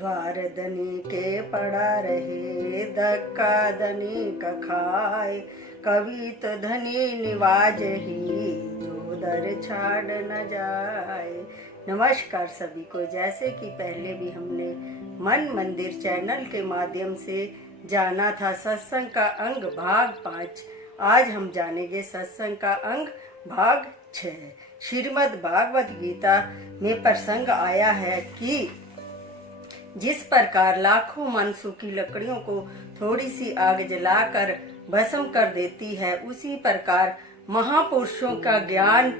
द्वार धनी के पड़ा रहे, धक्का धनी का खाए। कवि तो धनी निवाज ही, जो दर छाड़ न जाए। नमस्कार सभी को। जैसे कि पहले भी हमने मन मंदिर चैनल के माध्यम से जाना था सत्संग का अंग भाग 5। आज हम जानेंगे सत्संग का अंग भाग 6। श्रीमद् भागवत गीता में प्रसंग आया है कि जिस प्रकार लाखों मनसू की लकड़ियों को थोड़ी सी आग जलाकर भस्म कर देती है, उसी प्रकार महापुरुषों का ज्ञान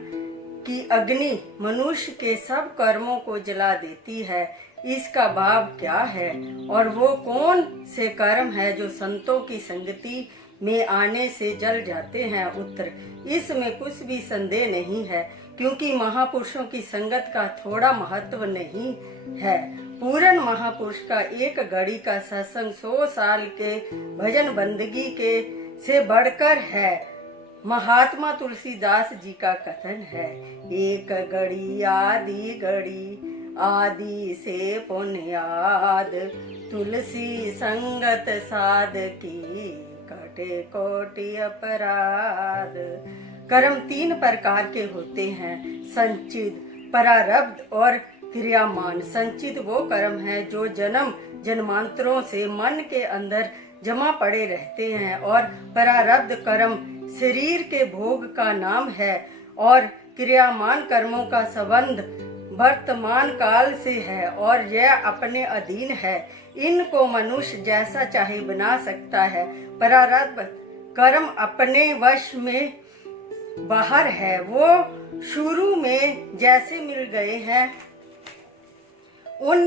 की अग्नि मनुष्य के सब कर्मों को जला देती है। इसका भाव क्या है और वो कौन से कर्म है जो संतों की संगति में आने से जल जाते हैं? उत्तर, इसमें कुछ भी संदेह नहीं है, क्योंकि महापुरुषों की संगत का थोड़ा महत्व नहीं है। पूर्ण महापुरुष का एक घड़ी का सत्संग 100 साल के भजन बंदगी के से बढ़कर है। महात्मा तुलसीदास जी का कथन है, एक घड़ी आदि घड़ी, आदि से पुण्याद, तुलसी संगत साध की, कटे कोटि अपराध। कर्म 3 प्रकार के होते हैं, संचित, प्रारब्ध और क्रियामान। संचित वो कर्म है जो जन्म जन्मांतरों से मन के अंदर जमा पड़े रहते हैं, और प्रारब्ध कर्म शरीर के भोग का नाम है, और क्रियामान कर्मों का संबंध वर्तमान काल से है और यह अपने अधीन है। इनको मनुष्य जैसा चाहे बना सकता है। प्रारब्ध कर्म अपने वश में बाहर है, वो शुरू में जैसे मिल गए हैं उन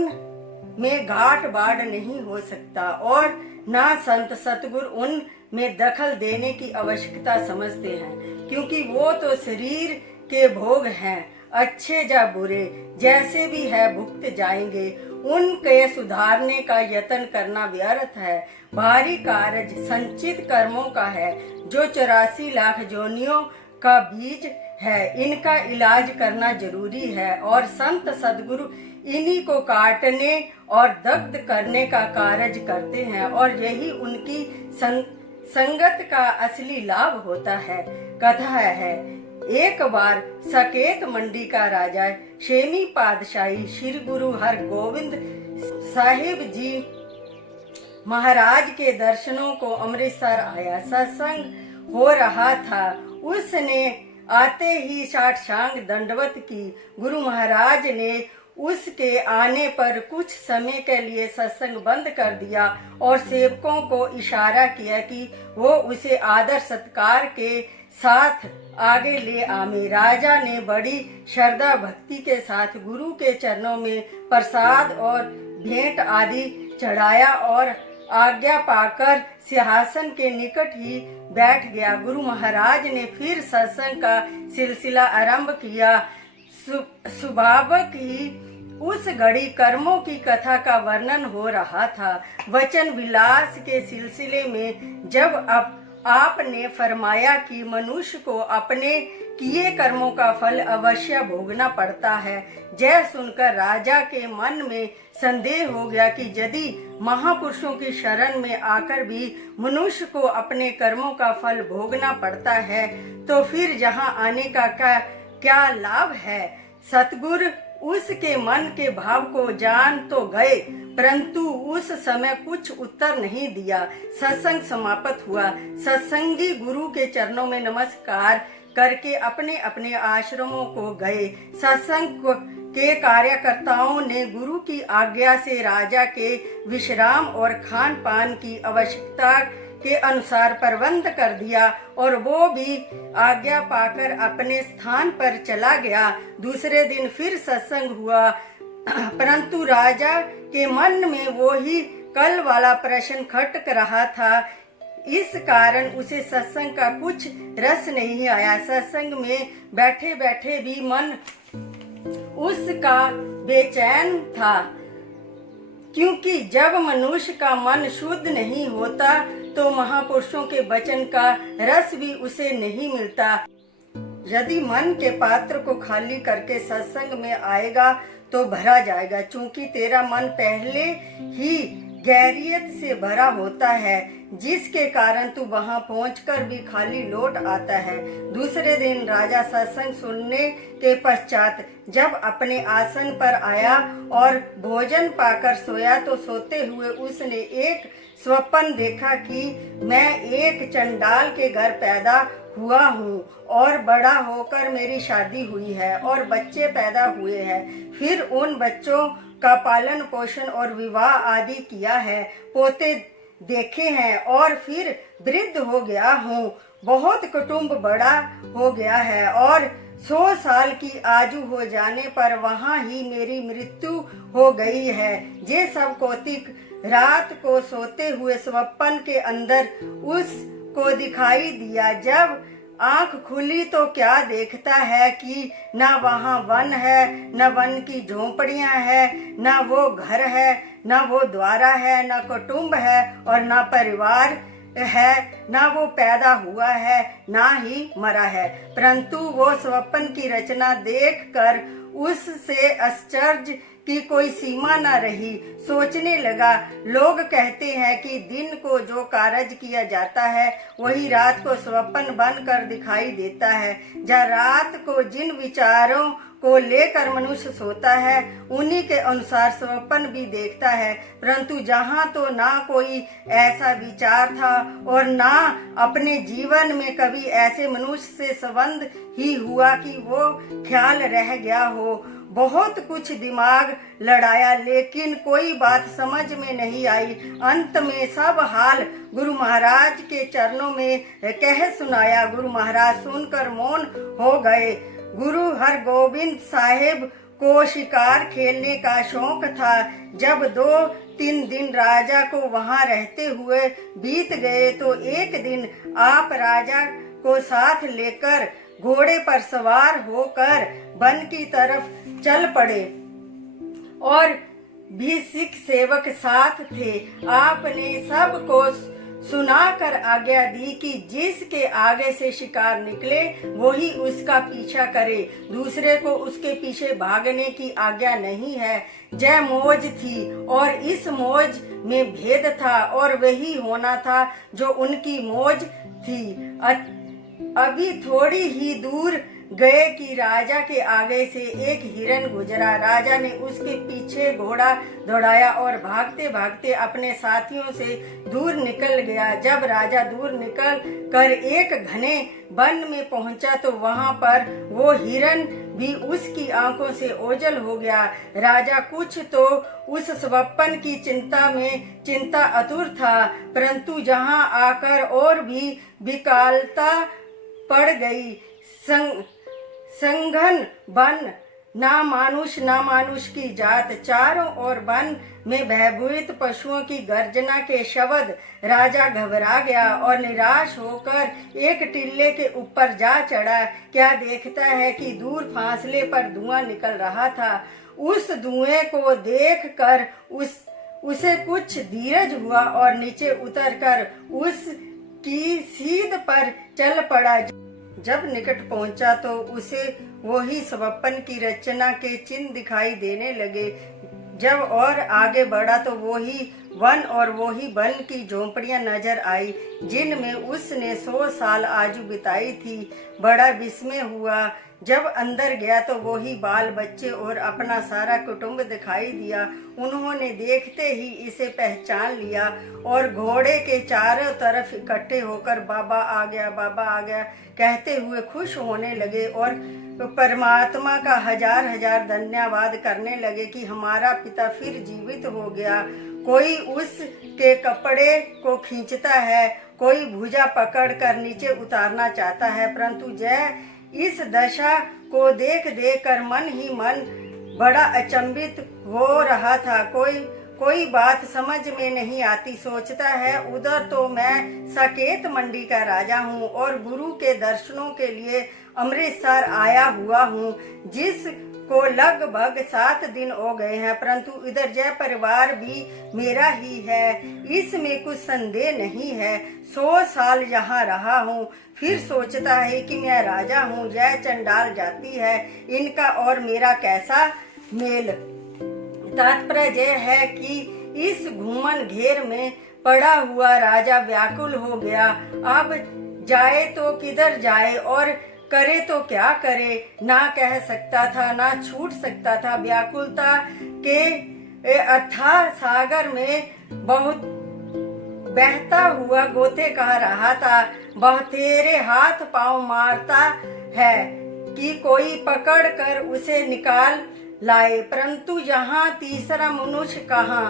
में गांठ बाढ़ नहीं हो सकता, और ना संत सतगुरु उन में दखल देने की आवश्यकता समझते हैं, क्योंकि वो तो शरीर के भोग हैं। अच्छे या बुरे जैसे भी है भुगत जाएंगे, उनके सुधारने का यत्न करना व्यर्थ है। भारी कार्य संचित कर्मों का है, जो 84 लाख जोनियों का बीज है। इनका इलाज करना जरूरी है, और संत सद्गुरु इन्हीं को काटने और दग्ध करने का कार्य करते हैं, और यही उनकी संगत का असली लाभ होता है। कथा है, एक बार सकेत मंडी का राजा शेमी पातशाही श्री गुरु हर गोविंद साहिब जी महाराज के दर्शनों को अमृतसर आया। सत्संग हो रहा था। उसने आते ही साष्टांग दंडवत की। गुरु महाराज ने उसके आने पर कुछ समय के लिए सत्संग बंद कर दिया और सेवकों को इशारा किया कि वो उसे आदर सत्कार के साथ आगे ले आवे। राजा ने बड़ी श्रद्धा भक्ति के साथ गुरु के चरणों में प्रसाद और भेंट आदि चढ़ाया और आज्ञा पाकर सिंहासन के निकट ही बैठ गया। गुरु महाराज ने फिर सत्संग का सिलसिला आरंभ किया। स्वाभाविक ही उस घड़ी कर्मों की कथा का वर्णन हो रहा था। वचन विलास के सिलसिले में जब आपने फरमाया कि मनुष्य को अपने किए कर्मों का फल अवश्य भोगना पड़ता है, यह सुनकर राजा के मन में संदेह हो गया कि यदि महापुरुषों की शरण में आकर भी मनुष्य को अपने कर्मों का फल भोगना पड़ता है, तो फिर यहाँ आने का क्या लाभ है? सतगुरु उसके मन के भाव को जान तो गए, परंतु उस समय कुछ उत्तर नहीं दिया। सत्संग समाप्त हुआ। सत्संगी गुरु के चरणों में नमस्कार करके अपने अपने आश्रमों को गए। सत्संग के कार्यकर्ताओं ने गुरु की आज्ञा से राजा के विश्राम और खान पान की आवश्यकता के अनुसार प्रबंध कर दिया, और वो भी आज्ञा पाकर अपने स्थान पर चला गया। दूसरे दिन फिर सत्संग हुआ, परंतु राजा के मन में वो ही कल वाला प्रश्न खटक रहा था। इस कारण उसे सत्संग का कुछ रस नहीं आया। सत्संग में बैठे बैठे भी मन उसका बेचैन था, क्योंकि जब मनुष्य का मन शुद्ध नहीं होता तो महापुरुषों के वचन का रस भी उसे नहीं मिलता। यदि मन के पात्र को खाली करके सत्संग में आएगा तो भरा जाएगा। चूंकि तेरा मन पहले ही गैरियत से भरा होता है, जिसके कारण तू वहां पहुंचकर भी खाली लौट आता है। दूसरे दिन राजा सत्संग सुनने के पश्चात जब अपने आसन पर आया और भोजन पाकर सोया, तो सोते हुए उसने एक स्वप्न देखा कि मैं एक चंडाल के घर पैदा हुआ हूँ और बड़ा होकर मेरी शादी हुई है और बच्चे पैदा हुए हैं। फिर उन बच्चों का पालन पोषण और विवाह आदि किया है, पोते देखे हैं और फिर वृद्ध हो गया हूँ। बहुत कुटुंब बड़ा हो गया है और 100 साल की आयु हो जाने पर वहाँ ही मेरी मृत्यु हो गई है। ये सब कौतिक रात को सोते हुए स्वप्न के अंदर उसको दिखाई दिया। जब आंख खुली तो क्या देखता है कि न वहाँ वन है, न वन की झोंपड़ियाँ है, न वो घर है, न वो द्वारा है, न कुटुंब है और न परिवार है, न वो पैदा हुआ है, न ही मरा है। परंतु वो स्वप्न की रचना देखकर उससे आश्चर्य की कोई सीमा न रही। सोचने लगा, लोग कहते हैं कि दिन को जो कार्य किया जाता है वही रात को स्वप्न बनकर दिखाई देता है। जब रात को जिन विचारों को लेकर मनुष्य सोता है उन्हीं के अनुसार स्वप्न भी देखता है। परंतु जहाँ तो ना कोई ऐसा विचार था और ना अपने जीवन में कभी ऐसे मनुष्य से संबंध ही हुआ कि वो ख्याल रह गया हो। बहुत कुछ दिमाग लड़ाया लेकिन कोई बात समझ में नहीं आई। अंत में सब हाल गुरु महाराज के चरणों में कह सुनाया। गुरु महाराज सुनकर मौन हो गए। गुरु हरगोबिंद साहिब को शिकार खेलने का शौक था। जब 2-3 दिन राजा को वहां रहते हुए बीत गए तो एक दिन आप राजा को साथ लेकर घोड़े पर सवार होकर वन की तरफ चल पड़े और भी सिख सेवक साथ थे। आपने सबको सुनाकर आज्ञा दी कि जिसके आगे से शिकार निकले वही उसका पीछा करे, दूसरे को उसके पीछे भागने की आज्ञा नहीं है। जय मौज थी और इस मौज में भेद था और वही होना था जो उनकी मौज थी। अभी थोड़ी ही दूर गए कि राजा के आगे से एक हिरन गुजरा। राजा ने उसके पीछे घोड़ा दौड़ाया और भागते भागते अपने साथियों से दूर निकल गया। जब राजा दूर निकल कर एक घने वन में पहुंचा तो वहां पर वो हिरन भी उसकी आंखों से ओझल हो गया। राजा कुछ तो उस स्वप्न की चिंता आतुर था, परंतु जहां आकर और भी विकलता पड़ गई। संघन वन, ना मानुष की जात, चारों ओर वन में भयभीत पशुओं की गर्जना के शब्द। राजा घबरा गया और निराश होकर एक टिल्ले के ऊपर जा चढ़ा। क्या देखता है कि दूर फासले पर धुआं निकल रहा था। उस धुएं को देखकर उसे कुछ धीरज हुआ और नीचे उतरकर उसकी सीध पर चल पड़ा। जब निकट पहुंचा तो उसे वही स्वप्न की रचना के चिन्ह दिखाई देने लगे। जब और आगे बढ़ा तो वही वन और वही वन की झोंपड़ियां नजर आई जिनमें उसने 100 साल आयु बिताई थी। बड़ा विस्मय हुआ। जब अंदर गया तो वही बाल बच्चे और अपना सारा कुटुंब दिखाई दिया। उन्होंने देखते ही इसे पहचान लिया और घोड़े के चारों तरफ इकट्ठे होकर बाबा आ गया, बाबा आ गया कहते हुए खुश होने लगे और परमात्मा का हजार हजार धन्यवाद करने लगे कि हमारा पिता फिर जीवित हो गया। कोई उसके कपड़े को खींचता है, कोई भुजा पकड़कर नीचे उतारना चाहता है, परंतु जय इस दशा को देख कर मन ही मन बड़ा अचंभित हो रहा था। कोई बात समझ में नहीं आती। सोचता है उधर तो मैं साकेत मंडी का राजा हूँ और गुरु के दर्शनों के लिए अमृतसर आया हुआ हूँ, जिसको लगभग 7 दिन हो गए हैं, परंतु इधर जय परिवार भी मेरा ही है, इसमें कुछ संदेह नहीं है। 100 साल यहाँ रहा हूँ। फिर सोचता है कि मैं राजा हूँ, जय चंडाल जाती है, इनका और मेरा कैसा मेल। तात्पर्य यह है कि इस घूमन घेर में पड़ा हुआ राजा व्याकुल हो गया। अब जाए तो किधर जाए और करे तो क्या करे, ना कह सकता था ना छूट सकता था। व्याकुलता के अथाह सागर में बहुत बहता हुआ गोते कह रहा था, वह तेरे हाथ पांव मारता है कि कोई पकड़ कर उसे निकाल लाए, परंतु यहाँ तीसरा मनुष्य कहाँ।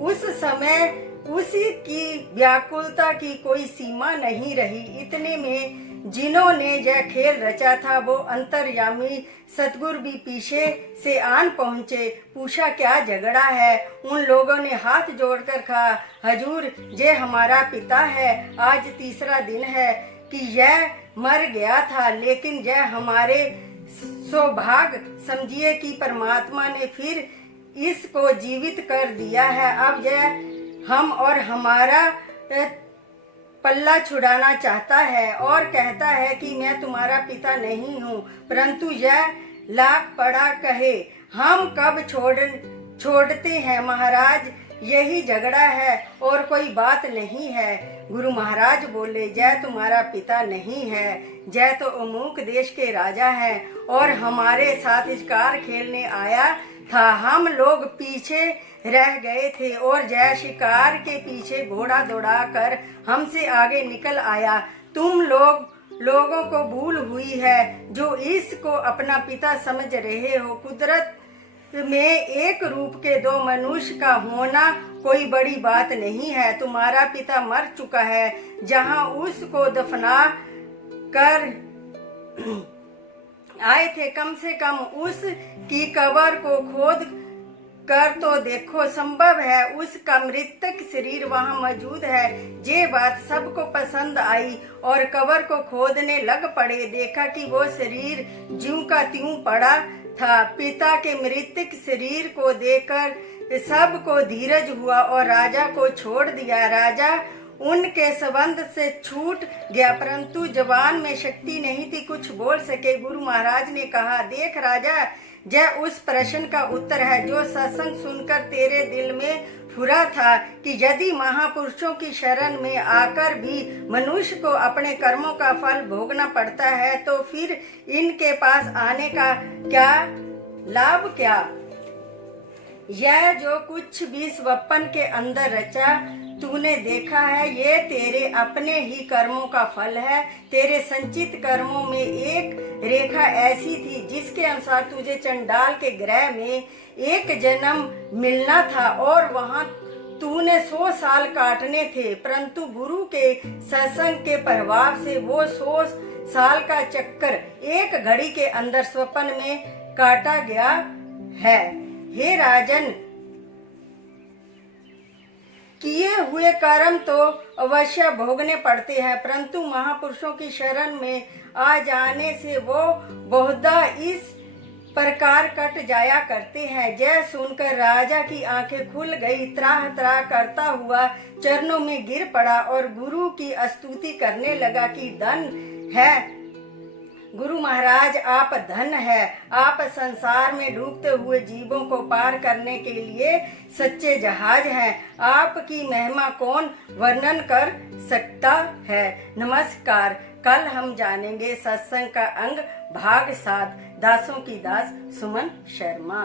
उस समय उसी की व्याकुलता की कोई सीमा नहीं रही। इतने में जिन्होंने यह खेल रचा था वो अंतर्यामी सतगुरु भी पीछे से आन पहुंचे। पूछा क्या झगड़ा है। उन लोगों ने हाथ जोड़कर कहा, हजूर ये हमारा पिता है। आज तीसरा दिन है कि यह मर गया था, लेकिन यह हमारे सौभाग्य समझिए कि परमात्मा ने फिर इसको जीवित कर दिया है। अब यह हम और हमारा पल्ला छुड़ाना चाहता है और कहता है कि मैं तुम्हारा पिता नहीं हूँ, परंतु यह लाख पड़ा कहे हम कब छोड़ते हैं महाराज, यही झगड़ा है और कोई बात नहीं है। गुरु महाराज बोले, जय तुम्हारा पिता नहीं है, जय तो अमुक देश के राजा है और हमारे साथ शिकार खेलने आया था। हम लोग पीछे रह गए थे और जय शिकार के पीछे घोड़ा दौड़ा कर हमसे आगे निकल आया। तुम लोगों को भूल हुई है जो इसको अपना पिता समझ रहे हो। कुदरत में एक रूप के दो मनुष्य का होना कोई बड़ी बात नहीं है। तुम्हारा पिता मर चुका है, जहां उसको दफना कर आए थे, कम से कम उस की कब्र को खोद कर तो देखो, संभव है उसका मृतक शरीर वहां मौजूद है। ये बात सबको पसंद आई और कब्र को खोदने लग पड़े। देखा कि वो शरीर ज्यों का त्यों पड़ा था। पिता के मृतक शरीर को देखकर सबको धीरज हुआ और राजा को छोड़ दिया। राजा उनके संबंध से छूट गया, परंतु जवान में शक्ति नहीं थी, कुछ बोल सके। गुरु महाराज ने कहा, देख राजा, यह उस प्रश्न का उत्तर है जो सत्संग सुनकर तेरे दिल में फुरा था कि यदि महापुरुषों की शरण में आकर भी मनुष्य को अपने कर्मों का फल भोगना पड़ता है तो फिर इनके पास आने का क्या लाभ क्या। यह जो कुछ भी स्वप्न के अंदर रचा तूने देखा है, ये तेरे अपने ही कर्मों का फल है। तेरे संचित कर्मों में एक रेखा ऐसी थी जिसके अनुसार तुझे चंडाल के ग्रह में एक जन्म मिलना था और वहां तूने 100 साल काटने थे, परंतु गुरु के सत्संग के प्रभाव से वो 100 साल का चक्कर एक घड़ी के अंदर स्वप्न में काटा गया है। हे राजन, किए हुए कर्म तो अवश्य भोगने पड़ते हैं, परंतु महापुरुषों की शरण में आ जाने से वो बहुधा इस प्रकार कट जाया करते हैं। जय सुनकर राजा की आंखें खुल गई, त्राह त्राह करता हुआ चरणों में गिर पड़ा और गुरु की स्तुति करने लगा कि धन है गुरु महाराज, आप धन है। आप संसार में डूबते हुए जीवों को पार करने के लिए सच्चे जहाज हैं। आपकी महिमा कौन वर्णन कर सकता है। नमस्कार। कल हम जानेंगे सत्संग का अंग भाग 7, दासों की दास सुमन शर्मा।